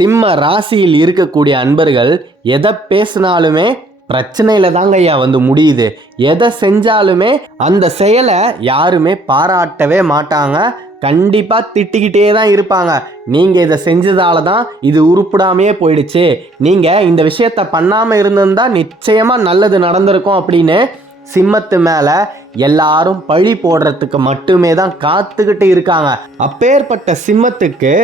சிம்ம ராசியில் இருக்கக்கூடிய அன்பர்கள் எதை பேசினாலுமே பிரச்சனையில தாங்க ஐயா வந்து முடியுது. எதை செஞ்சாலுமே அந்த செயலை யாருமே பாராட்டவே மாட்டாங்க. கண்டிப்பாக திட்டிக்கிட்டே தான் இருப்பாங்க. நீங்கள் இதை செஞ்சதால தான் இது உருப்படாமையே போயிடுச்சு, நீங்கள் இந்த விஷயத்த பண்ணாமல் இருந்திருந்தா நிச்சயமாக நல்லது நடந்திருக்கும் அப்படின்னு சிம்மத்து மேலே எல்லாரும் பழி போடுறதுக்கு மட்டுமே தான் காத்துக்கிட்டு இருக்காங்க. அப்பேற்பட்ட சிம்மத்துக்கு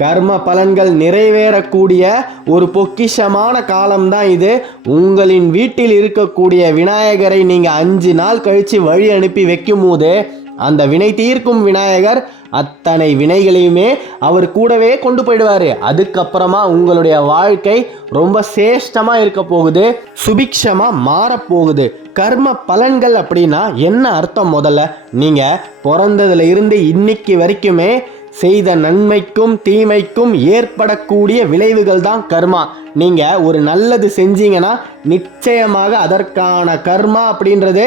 கர்ம பலன்கள் நிறைவேறக்கூடிய ஒரு பொக்கிஷமான காலம்தான் இது. உங்களின் வீட்டில் இருக்கக்கூடிய விநாயகரை நீங்கள் 5 நாள் கழித்து வழி அனுப்பி வைக்கும் போது அந்த வினை தீர்க்கும் விநாயகர் அத்தனை வினைகளையுமே அவர் கூடவே கொண்டு போயிடுவார். அதுக்கப்புறமா உங்களுடைய வாழ்க்கை ரொம்ப சேஷ்டமாக இருக்க போகுது, சுபிக்ஷமாக மாறப்போகுது. கர்ம பலன்கள் அப்படின்னா என்ன அர்த்தம்? முதல்ல நீங்கள் பிறந்ததுல இருந்து இன்னைக்கு வரைக்குமே செய்த நன்மைக்கும் தீமைக்கும் ஏற்படக்கூடிய விளைவுகள் தான் கர்மா. நீங்கள் ஒரு நல்லது செஞ்சீங்கன்னா நிச்சயமாக அதற்கான கர்மா அப்படின்றது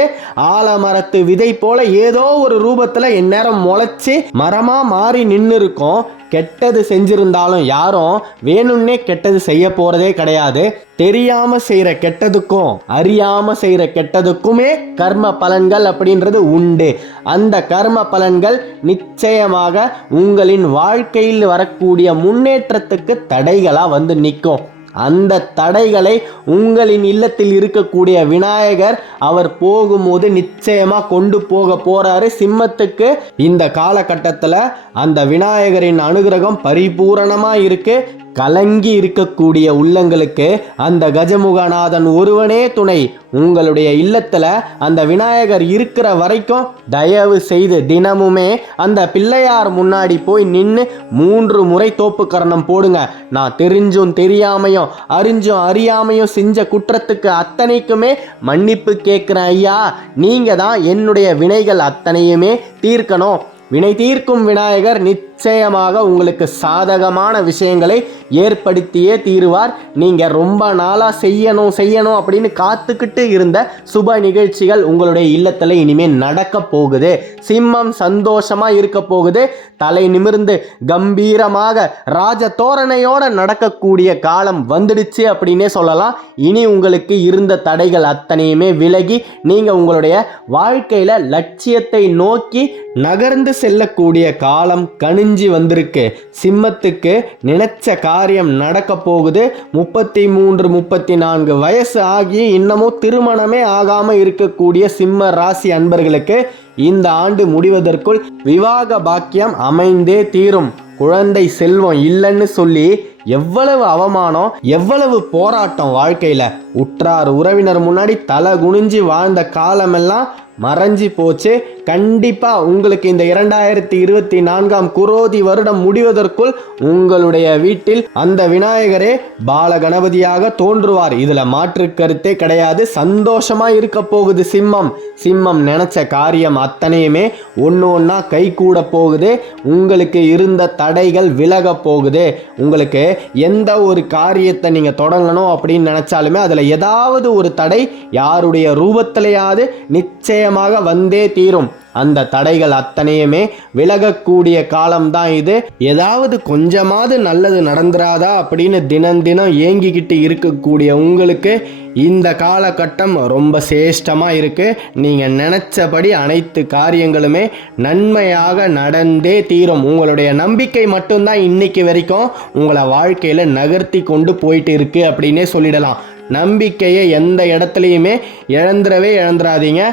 ஆலமரத்து விதை போல ஏதோ ஒரு ரூபத்தில் எந்நேரம் முளைச்சி மரமாக மாறி நின்று இருக்கும். கெட்டது செஞ்சிருந்தாலும் யாரும் வேணும்னே கெட்டது செய்ய போகிறதே கிடையாது. தெரியாமல் செய்கிற கெட்டதுக்கும் அறியாமல் செய்கிற கெட்டதுக்குமே கர்ம பலன்கள் அப்படின்றது உண்டு. அந்த கர்ம பலன்கள் நிச்சயமாக உங்களின் வாழ்க்கையில் வரக்கூடிய முன்னேற்றத்துக்கு தடைகளாக வந்து நிற்கும். அந்த தடைகளை உங்களின் இல்லத்தில் இருக்கக்கூடிய விநாயகர் அவர் போகும்போது நிச்சயமாக கொண்டு போக போறாரு. சிம்மத்துக்கு இந்த காலகட்டத்தில் அந்த விநாயகரின் அனுகிரகம் பரிபூரணமாக இருக்கு. கலங்கி இருக்கக்கூடிய உள்ளங்களுக்கு அந்த கஜமுகநாதன் ஒருவனே துணை. உங்களுடைய இல்லத்தில் அந்த விநாயகர் இருக்கிற வரைக்கும் தயவு செய்து தினமுமே அந்த பிள்ளையார் முன்னாடி போய் நின்று 3 முறை தோப்புக்கரணம் போடுங்க. நான் தெரிஞ்சும் தெரியாமையும் அறிஞ்சும் அறியாமையும் செஞ்ச குற்றத்துக்கு அத்தனைக்குமே மன்னிப்பு கேட்குறேன் ஐயா. நீங்கள் தான் என்னுடைய வினைகள் அத்தனையுமே தீர்க்கணும். வினை தீர்க்கும் விநாயகர் நிச்சயமாக உங்களுக்கு சாதகமான விஷயங்களை ஏற்படுத்தியே தீருவார். நீங்கள் ரொம்ப நாளாக செய்யணும் அப்படின்னு காத்துக்கிட்டு இருந்த சுப நிகழ்ச்சிகள் உங்களுடைய இல்லத்தில் இனிமேல் நடக்க போகுது. சிம்மம் சந்தோஷமாக இருக்க போகுது. தலை நிமிர்ந்து கம்பீரமாக ராஜ தோரணையோடு நடக்கக்கூடிய காலம் வந்துடுச்சு அப்படின்னே சொல்லலாம். இனி உங்களுக்கு இருந்த தடைகள் அத்தனையுமே விலகி நீங்கள் உங்களுடைய வாழ்க்கையில் லட்சியத்தை நோக்கி நகர்ந்து செல்லக்கூடிய காலம் கணிஞ்சி வந்திருக்கு. சிம்மத்துக்கு நினைச்ச காரியம் நடக்க போகுது. 33 34 வயசு ஆகி இன்னமும் திருமணமே ஆகாமல் இருக்கக்கூடிய சிம்ம ராசி அன்பர்களுக்கு இந்த ஆண்டு முடிவதற்குள் விவாக பாக்கியம் அமைந்தே தீரும். குழந்தை செல்வம் இல்லைன்னு சொல்லி எவ்வளவு அவமானம், எவ்வளவு போராட்டம் வாழ்க்கையில் உற்றார் உறவினர் முன்னாடி தலை குனிஞ்சு வாழ்ந்த காலமெல்லாம் மறைஞ்சி போச்சு. கண்டிப்பாக உங்களுக்கு இந்த 2024ஆம் குரோதி வருடம் முடிவதற்குள் உங்களுடைய வீட்டில் அந்த விநாயகரே பால கணபதியாக தோன்றுவார். இதில் மாற்று கருத்தே கிடையாது. சந்தோஷமாக இருக்க போகுது சிம்மம். சிம்மம் நினச்ச காரியம் அத்தனையுமே ஒன்றா கை கூட போகுது. உங்களுக்கு இருந்த தடைகள் விலக போகுது. உங்களுக்கு எந்த ஒரு காரியத்தை நீங்கள் தொடங்கணும் அப்படின்னு நினச்சாலுமே அதில் ஏதாவது ஒரு தடை யாருடைய ரூபத்திலேயாவது நிச்சயமாக வந்தே தீரும். அந்த தடைகள் அத்தனையுமே விலகக்கூடிய காலம்தான் இது. ஏதாவது கொஞ்சமாவது நல்லது நடந்துராதா அப்படின்னு தினம் தினம் ஏங்கிக்கிட்டு இருக்கக்கூடிய உங்களுக்கு இந்த காலகட்டம் ரொம்ப சேஷ்டமாக இருக்குது. நீங்கள் நினச்சபடி அனைத்து காரியங்களுமே நன்மையாக நடந்தே தீரும். உங்களுடைய நம்பிக்கை மட்டும்தான் இன்னைக்கு வரைக்கும் உங்களை வாழ்க்கையில் நகர்த்தி கொண்டு போயிட்டு இருக்கு அப்படின்னே சொல்லிடலாம். நம்பிக்கையை எந்த இடத்துலையுமே இழந்துடாதீங்க.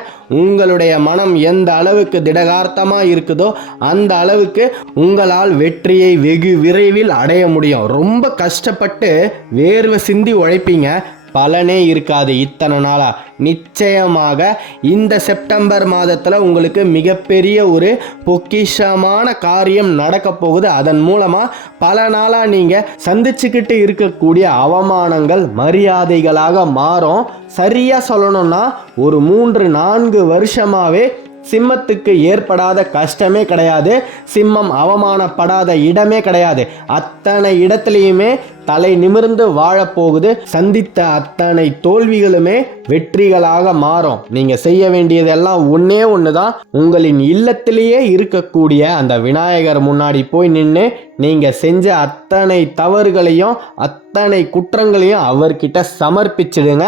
உங்களுடைய மனம் எந்த அளவுக்கு திடகார்த்தமாக இருக்குதோ அந்த அளவுக்கு உங்களால் வெற்றியை வெகு விரைவில் அடைய முடியும். ரொம்ப கஷ்டப்பட்டு வேர்வை சிந்தி உழைப்பீங்க, பலனே இருக்காது இத்தனை நாளாக. நிச்சயமாக இந்த செப்டம்பர் மாதத்தில் உங்களுக்கு மிகப்பெரிய ஒரு பொக்கிஷமான காரியம் நடக்க போகுது. அதன் மூலமாக பல நாளாக நீங்கள் சந்திச்சுக்கிட்டு இருக்கக்கூடிய அவமானங்கள் மரியாதைகளாக மாறும். சரியாக சொல்லணும்னா ஒரு 3-4 வருஷமாகவே சிம்மத்துக்கு ஏற்படாத கஷ்டமே கிடையாது. சிம்மம் அவமானப்படாத இடமே கிடையாது. அத்தனை இடத்துலையுமே தலை நிமிர்ந்து வாழப்போகுது. சந்தித்த அத்தனை தோல்விகளுமே வெற்றிகளாக மாறும். நீங்க செய்ய வேண்டியதெல்லாம் ஒன்னே ஒண்ணுதான். உங்களின் இல்லத்திலேயே இருக்கக்கூடிய அந்த விநாயகர் முன்னாடி போய் நின்று நீங்க செஞ்ச அத்தனை தவறுகளையும் அத்தனை குற்றங்களையும் அவர்கிட்ட சமர்ப்பிச்சிடுங்க.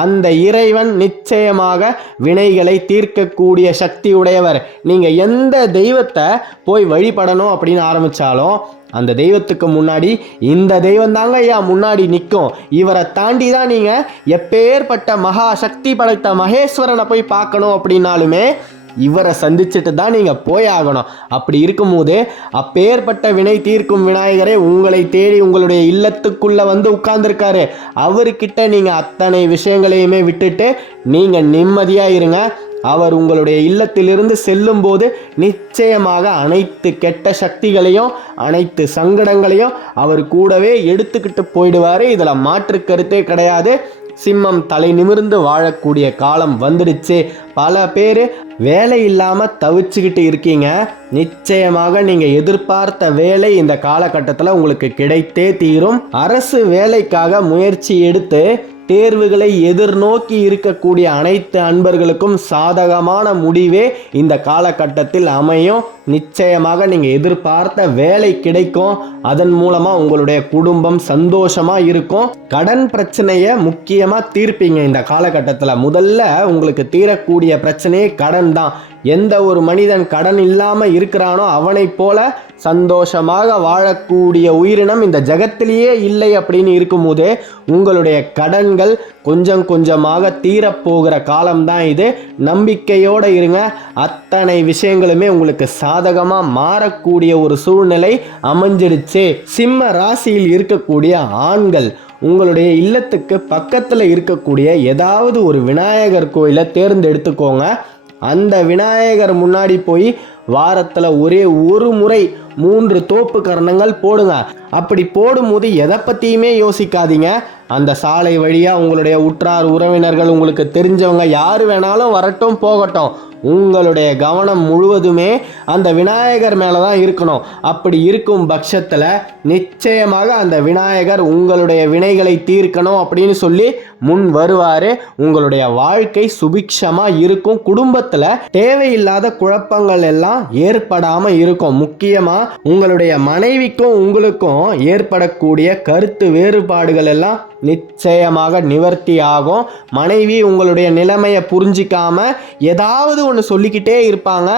அந்த இறைவன் நிச்சயமாக வினைகளை தீர்க்கக்கூடிய சக்தி உடையவர். நீங்க எந்த தெய்வத்தை போய் வழிபடணும் அப்படின்னு ஆரம்பிச்சாலும் அந்த தெய்வத்துக்கு முன்னாடி இந்த தெய்வம் தாங்க ஐயா முன்னாடி நிற்கும். இவரை தாண்டி தான் நீங்க எப்பேற்பட்ட மகா சக்தி படைத்த மகேஸ்வரனை போய் பார்க்கணும் அப்படின்னாலுமே இவரை சந்திச்சுட்டு தான் நீங்கள் போய் ஆகணும். அப்படி இருக்கும்போது அப்பேற்பட்ட வினை தீர்க்கும் விநாயகரே உங்களை தேடி உங்களுடைய இல்லத்துக்குள்ளே வந்து உட்கார்ந்துருக்காரு. அவர்கிட்ட நீங்கள் அத்தனை விஷயங்களையுமே விட்டுட்டு நீங்கள் நிம்மதியாக இருங்க. அவர் உங்களுடைய இல்லத்திலிருந்து செல்லும் போது நிச்சயமாக அனைத்து கெட்ட சக்திகளையும் அனைத்து சங்கடங்களையும் அவர் கூடவே எடுத்துக்கிட்டு போயிடுவார். இதில் மாற்று கருத்தே கிடையாது. சிம்மம் தலை நிமிர்ந்து வாழக்கூடிய காலம் வந்துடுச்சு. பல பேர் வேலை இல்லாமல் தவிச்சுக்கிட்டு இருக்கீங்க. நிச்சயமாக நீங்கள் எதிர்பார்த்த வேலை இந்த காலகட்டத்தில் உங்களுக்கு கிடைத்தே தீரும். அரசு வேலைக்காக முயற்சி எடுத்து தேர்வுகளை எதிர்நோக்கி இருக்கக்கூடிய அனைத்து அன்பர்களுக்கும் சாதகமான முடிவே இந்த காலகட்டத்தில் அமையும். நிச்சயமாக நீங்கள் எதிர்பார்த்த வேலை கிடைக்கும். அதன் மூலமாக உங்களுடைய குடும்பம் சந்தோஷமாக இருக்கும். கடன் பிரச்சனையை முக்கியமாக தீர்ப்பீங்க இந்த காலகட்டத்தில். முதல்ல உங்களுக்கு தீரக்கூடிய பிரச்சனையே கடன் தான். எந்த ஒரு மனிதன் கடன் இல்லாமல் இருக்கிறானோ அவனை போல சந்தோஷமாக வாழக்கூடிய உயிரினம் இந்த ஜகத்திலேயே இல்லை அப்படின்னு இருக்கும்போது உங்களுடைய கடன்கள் கொஞ்சம் கொஞ்சமாக தீரப்போகிற காலம்தான் இது. நம்பிக்கையோடு இருங்க. அத்தனை விஷயங்களுமே உங்களுக்கு சாதகமாக மாறக்கூடிய ஒரு சூழ்நிலை அமைஞ்சிடுச்சு. சிம்ம ராசியில் இருக்கக்கூடிய ஆண்கள் உங்களுடைய இல்லத்துக்கு பக்கத்தில் இருக்கக்கூடிய ஏதாவது ஒரு விநாயகர் கோயிலை தேர்ந்தெடுத்துக்கோங்க. அந்த விநாயகர் முன்னாடி போய் வாரத்தில் ஒரே ஒரு முறை 3 தோப்பு கரணங்கள் போடுங்க. அப்படி போடும்போது எதை பற்றியுமே யோசிக்காதீங்க. அந்த சாலை வழியாக உங்களுடைய உற்றார் உறவினர்கள் உங்களுக்கு தெரிஞ்சவங்க யார் வேணாலும் வரட்டும் போகட்டும், உங்களுடைய கவனம் முழுவதுமே அந்த விநாயகர் மேலே தான் இருக்கணும். அப்படி இருக்கும் பட்சத்தில் நிச்சயமாக அந்த விநாயகர் உங்களுடைய வினைகளை தீர்க்கணும் அப்படின்னு சொல்லி முன் வருவார். உங்களுடைய வாழ்க்கை சுபிக்ஷமாக இருக்கும். குடும்பத்தில் தேவையில்லாத குழப்பங்கள் எல்லாம் ஏற்படாமல் இருக்கும். முக்கியமாக உங்களுடைய மனைவிக்கும் உங்களுக்கும் ஏற்படக்கூடிய கருத்து வேறுபாடுகள் எல்லாம் நிச்சயமாக நிவர்த்தி ஆகும். மனைவி உங்களுடைய நிலைமையை புரிஞ்சிக்காம ஏதாவது ஒன்று சொல்லிக்கிட்டே இருப்பாங்க.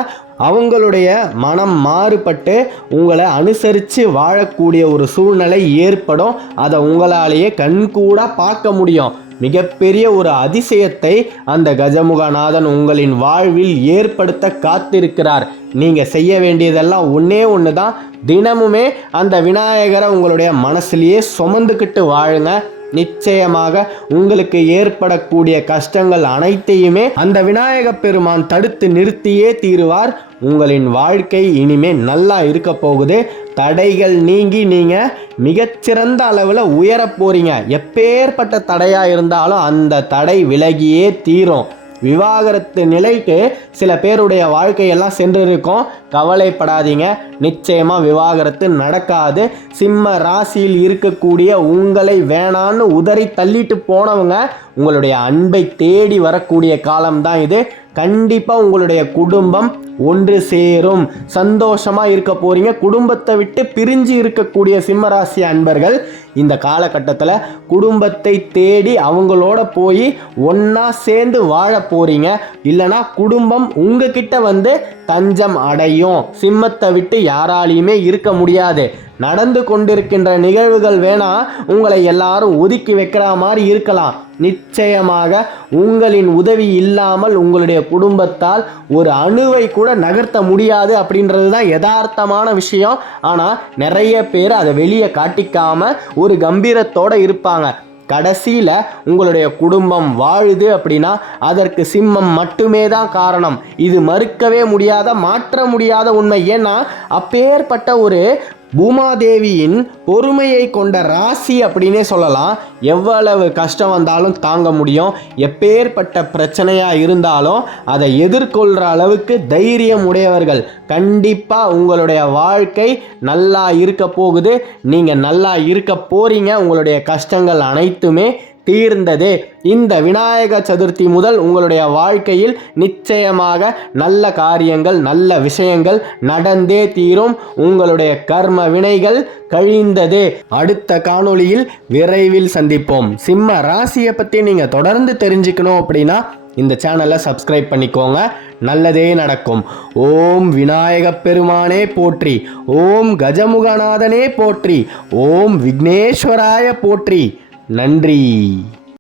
அவங்களுடைய மனம் மாறுபட்டு உங்களை அனுசரித்து வாழக்கூடிய ஒரு சூழ்நிலை ஏற்படும். அதை உங்களாலேயே கண்கூட பார்க்க முடியும். மிகப்பெரிய ஒரு அதிசயத்தை அந்த கஜமுகநாதன் உங்களின் வாழ்வில் ஏற்படுத்த காத்திருக்கிறார். நீங்கள் செய்ய வேண்டியதெல்லாம் ஒன்றே ஒன்று தான். தினமுமே அந்த விநாயகரை உங்களுடைய மனசுலேயே சுமந்துக்கிட்டு வாழுங்க. நிச்சயமாக உங்களுக்கு ஏற்படக்கூடிய கஷ்டங்கள் அனைத்தையுமே அந்த விநாயக பெருமான் தடுத்து நிறுத்தியே தீருவார். உங்களின் வாழ்க்கை இனிமே நல்லா இருக்க போகுது. தடைகள் நீங்கி நீங்கள் மிகச்சிறந்த அளவில் உயர போறீங்க. எப்பேற்பட்ட தடையாக இருந்தாலும் அந்த தடை விலகியே தீரும். விவாகரத்து நிலைக்கு சில பேருடைய வாழ்க்கையெல்லாம் சென்று இருக்கும். கவலைப்படாதீங்க, நிச்சயமாக விவாகரத்து நடக்காது. சிம்ம ராசியில் இருக்கக்கூடிய உங்களை வேணான்னு உதறி தள்ளிட்டு போனவங்க உங்களுடைய அன்பை தேடி வரக்கூடிய காலம்தான் இது. கண்டிப்பாக உங்களுடைய குடும்பம் ஒன்று சேரும். சந்தோஷமாக இருக்க போகிறீங்க. குடும்பத்தை விட்டு பிரிஞ்சு இருக்கக்கூடிய சிம்மராசி அன்பர்கள் இந்த காலகட்டத்தில் குடும்பத்தை தேடி அவங்களோட போய் ஒன்றா சேர்ந்து வாழ போகிறீங்க. இல்லைனா குடும்பம் உங்ககிட்ட வந்து தஞ்சம் அடையும். சிம்மத்தை விட்டு யாராலையுமே இருக்க முடியாது. நடந்து கொண்டிருக்கின்ற நிகழ்வுகள் வேணா உங்களை எல்லாரும் ஒதுக்கி வைக்கிற மாதிரி இருக்கலாம். நிச்சயமாக உங்களின் உதவி இல்லாமல் உங்களுடைய குடும்பத்தால் ஒரு அணுவை கூட நகர்த்த முடியாது அப்படின்றது தான் யதார்த்தமான விஷயம். ஆனால் நிறைய பேர் அதை வெளியே காட்டிக்காம ஒரு கம்பீரத்தோடு இருப்பாங்க. கடைசியில் உங்களுடைய குடும்பம் வாழுது அப்படின்னா அதற்கு சிம்மம் மட்டுமே தான் காரணம். இது மறுக்கவே முடியாத மாற்ற முடியாத உண்மை. ஏன்னா அப்பேற்பட்ட ஒரு பூமாதேவியின் பொறுமையை கொண்ட ராசி அப்படின்னே சொல்லலாம். எவ்வளவு கஷ்டம் வந்தாலும் தாங்க முடியும். எப்பேற்பட்ட பிரச்சனையாக இருந்தாலும் அதை எதிர்கொள்கிற அளவுக்கு தைரியம் உடையவர்கள். கண்டிப்பாக உங்களுடைய வாழ்க்கை நல்லா இருக்க போகுது. நீங்கள் நல்லா இருக்க போறீங்க. உங்களுடைய கஷ்டங்கள் அனைத்துமே தீர்ந்ததே. இந்த விநாயக சதுர்த்தி முதல் உங்களுடைய வாழ்க்கையில் நிச்சயமாக நல்ல காரியங்கள், நல்ல விஷயங்கள் நடந்தே தீரும். உங்களுடைய கர்ம வினைகள் கழிந்ததே. அடுத்த காணொளியில் விரைவில் சந்திப்போம். சிம்ம ராசியை பற்றி நீங்கள் தொடர்ந்து தெரிஞ்சுக்கணும் அப்படின்னா இந்த சேனலை சப்ஸ்கிரைப் பண்ணிக்கோங்க. நல்லதே நடக்கும். ஓம் விநாயக பெருமானே போற்றி, ஓம் கஜமுகநாதனே போற்றி, ஓம் விக்னேஸ்வராய போற்றி. நன்றி.